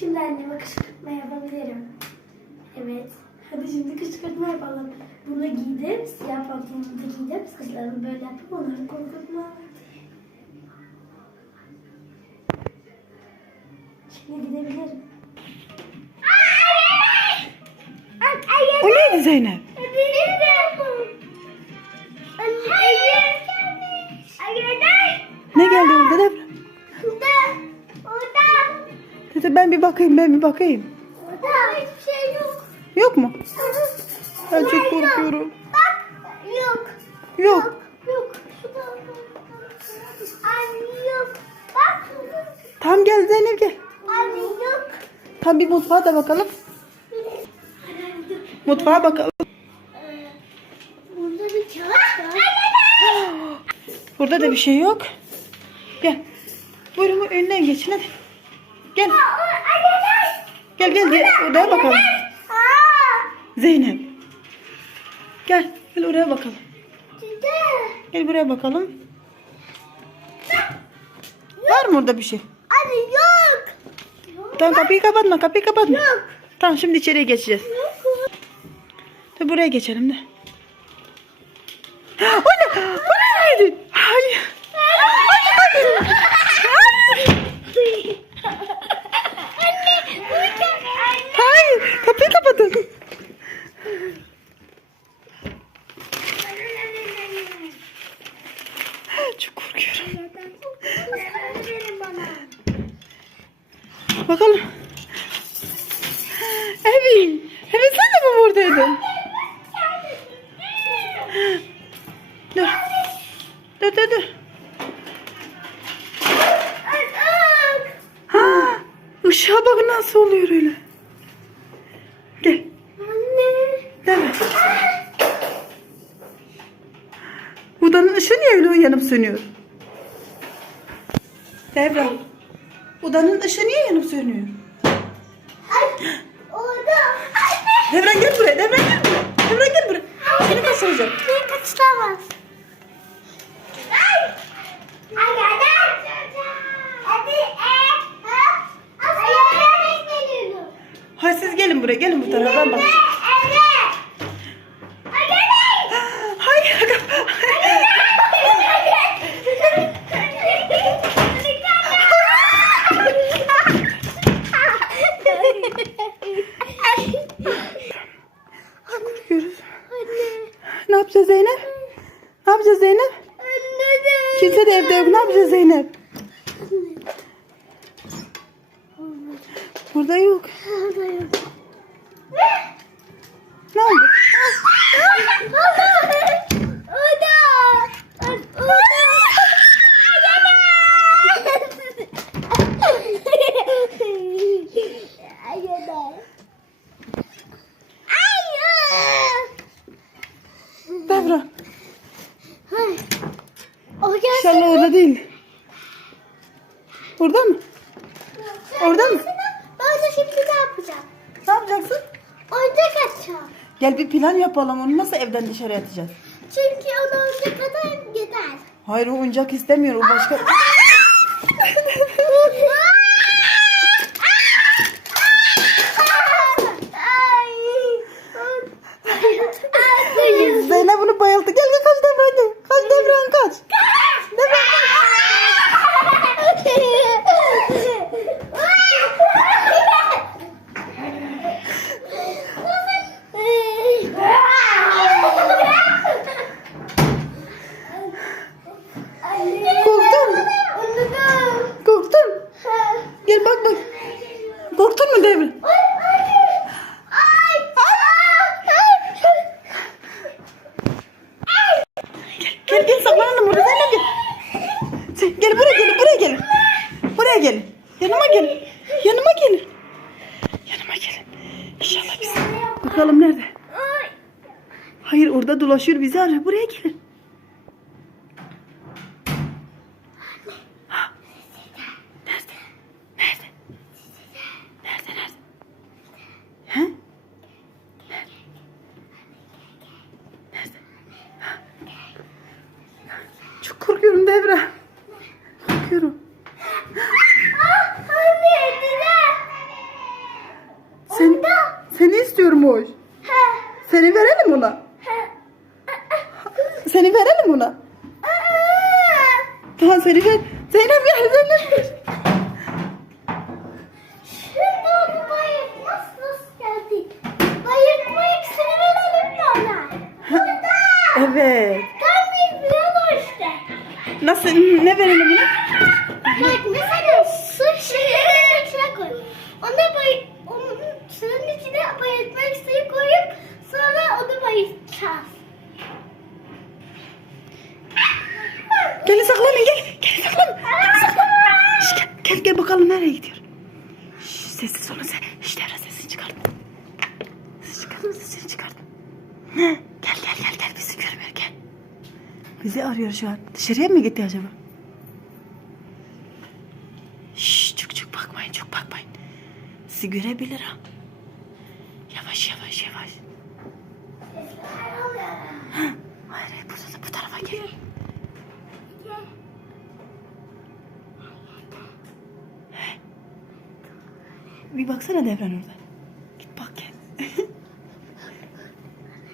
Şimdi anneme kışkırtma yapabilirim. Evet. Hadi şimdi kışkırtma yapalım. Bunu giydim. Siyah pantolonumu da giydim. Saçlarımı böyle yapıp onları korkutma. Şimdi gidebilirim. O neydi Zeynep? Tete ben bir bakayım ben bir bakayım. Hiçbir şey yok. Yok mu? Ben çok korkuyorum. Bak yok. Yok. Yok. Anne yok. Bak. Tam gel Zeynep gel. Anne yok. Tam bir mutfağa da bakalım. Mutfağa bakalım. Burada bir kağıt var. Burada da bir şey yok. Gel. Buyurun önden geçin hadi. Gel. Gel gel gel odaya bakalım. Zeynep. Gel. Gel oraya bakalım. Gel buraya bakalım. Var mı orada bir şey? Anne yok. Tamam kapıyı kapatma kapıyı kapatma. Yok. Tamam şimdi içeriye geçeceğiz. Tabii buraya geçelim de. O ne? O neydi? Hayır. Hayır. Hayır. Anne burada. Anne. Hayır. Kapıyı kapatın. Çok korkuyorum. Verin bana. Bakalım. Evi. Evi sen de mi buradaydın? Dur. Dur dur dur. Ha, ışığa bak nasıl oluyor öyle. Gel. Anne. Gel. Odanın ışığı niye öyle yanıp sönüyor? Devran. Odanın ışığı niye yanıp sönüyor? Ay. Orada. Anne. Devran gel buraya. Devran gel buraya. Devran gel buraya. Seni kaçıracağım. Beni kaçıramaz. Ay. Ay hadi. Hadi. E. Ha. Ay siz gelin buraya. Gelin bu tarafa. Ben bak. Evet. Ay hadi. Hayır. Korkuyoruz. Ne yapacağız Zeynep? Ne yapacağız Zeynep? Kimse de evde yok. Ne yapacağız Zeynep? Burada yok. Ne oldu? Orada değil. Orada mı? Orada mı? Ben de şimdi ne yapacağım? Ne yapacaksın? Oyuncak açacağım. Gel bir plan yapalım. Onu nasıl evden dışarı atacağız? Çünkü ona oyuncak kadar gider. Hayır o oyuncak istemiyor. O başka... Zeynep bunu bayıldı. Gel gel kaç Devran gel. Kaç Devran kaç. Korktun. Korktun. Gel bak bak. Korktun mu Devran? Gel gel saklanalım burada Zeynep gel. Sen, gel buraya gelin buraya gelin. Buraya gelin. Yanıma gelin. Yanıma gelin. Yanıma gelin. İnşallah biz. Bakalım nerede? Hayır orada dolaşıyor bizi arıyor. Buraya gelin. Ha. Nerede? Nerede? Nerede nerede? He? Nerede? Nerede? Ha. Çok korkuyorum Devra. Korkuyorum. uyumuş. Ha. Seni verelim ona. Seni verelim ona. Tamam seni ver. Zeynep gel Zeynep. Evet. Nasıl ne verelim ona? Bak mesela su şişesinin içine koy. Ona bay, onun suyun içine bayıltma iksiri koyup sonra onu bayıltacağız. Gelin saklanın gel. Gel saklanın. Şş, gel, gel gel bakalım nereye gidiyor. Şş, sessiz olun sen. Şş Devran sesini çıkart. Sesini çıkart. Sesini çıkart. Gel gel gel gel bizi görmüyor gel. Bizi arıyor şu an. Dışarıya mı gitti acaba? Şş çok çok bakmayın çok bakmayın. Sizi görebilir ha. Yavaş yavaş yavaş. Hayır hayır burada da bu tarafa gel. Bir baksana Devran orada. Git bak gel.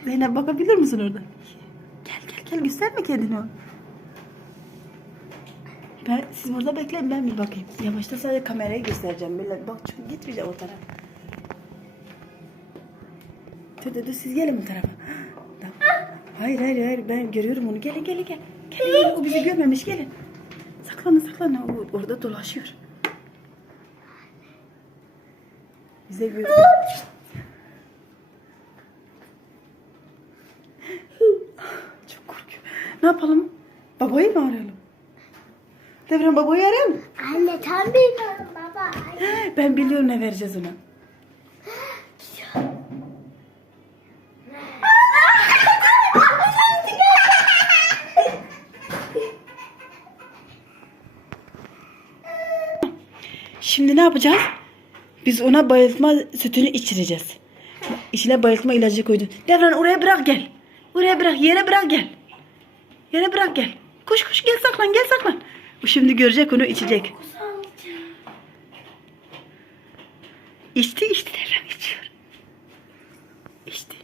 Zeynep bakabilir misin orada? Gel gel gel gösterme kendini ona. Ben, siz burada bekleyin ben bir bakayım. Yavaşta sadece kamerayı göstereceğim. Böyle bak çünkü gitmeyeceğim o tarafa. Dur dur dur siz gelin bu tarafa. Tamam. Hayır hayır hayır ben görüyorum onu. Gelin gelin gel. Gelin, gelin. o bizi görmemiş gelin. Saklanın saklanın o orada dolaşıyor. Bize gör. Çok korkuyor. Ne yapalım? Babayı mı arayalım? Devran babayı arayalım. Anne tam bilmiyorum baba. Ben biliyorum ne vereceğiz ona. Şimdi ne yapacağız? Biz ona bayıltma sütünü içireceğiz. İçine bayıltma ilacı koydun. Devran oraya bırak gel. Oraya bırak, yere bırak gel. Yere bırak gel. Koş koş gel saklan, gel saklan. O şimdi görecek onu içecek. İçti içti Devran içiyor. İçti.